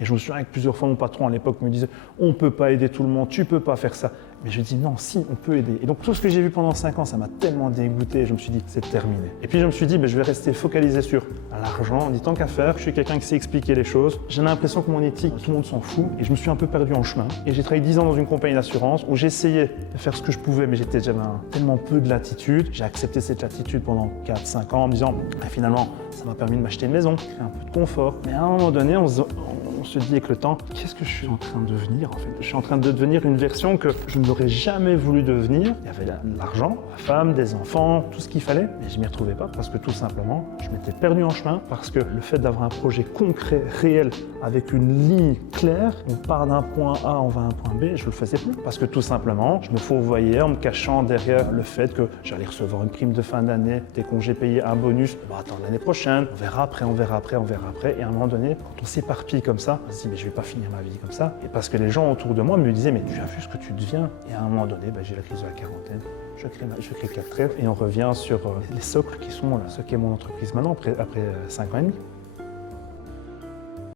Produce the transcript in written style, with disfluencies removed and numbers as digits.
Et je me souviens avec plusieurs fois, mon patron à l'époque me disait « On ne peut pas aider tout le monde, tu ne peux pas faire ça ». Mais je dis non, si, on peut aider. Et donc tout ce que j'ai vu pendant 5 ans, ça m'a tellement dégoûté, je me suis dit c'est terminé. Et puis je me suis dit je vais rester focalisé sur l'argent, on dit tant qu'à faire, je suis quelqu'un qui sait expliquer les choses. J'ai l'impression que mon éthique, tout le monde s'en fout. Et je me suis un peu perdu en chemin. Et j'ai travaillé 10 ans dans une compagnie d'assurance où j'essayais de faire ce que je pouvais, mais j'avais tellement peu de latitude. J'ai accepté cette latitude pendant 4-5 ans en me disant finalement, ça m'a permis de m'acheter une maison, un peu de confort. Mais à un moment donné, on se dit avec le temps, qu'est-ce que je suis en train de devenir en fait? Je suis en train de devenir une version que je n'aurais jamais voulu devenir. Il y avait l'argent, la femme, des enfants, tout ce qu'il fallait, mais je m'y retrouvais pas parce que tout simplement, je m'étais perdu en chemin parce que le fait d'avoir un projet concret, réel, avec une ligne claire, on part d'un point A, on va à un point B, je le faisais plus parce que tout simplement, je me fourvoyais en me cachant derrière le fait que j'allais recevoir une prime de fin d'année, des congés payés, un bonus. Attends, l'année prochaine, on verra après, on verra après, on verra après. Et à un moment donné, quand on s'éparpille comme ça, on se dit mais je vais pas finir ma vie comme ça. Et parce que les gens autour de moi me disaient mais tu as vu ce que tu deviens? Et à un moment donné, j'ai la crise de la quarantaine. Je crée 4 trèves et on revient sur les socles qui sont ce qu'est mon entreprise maintenant après 5 ans et demi.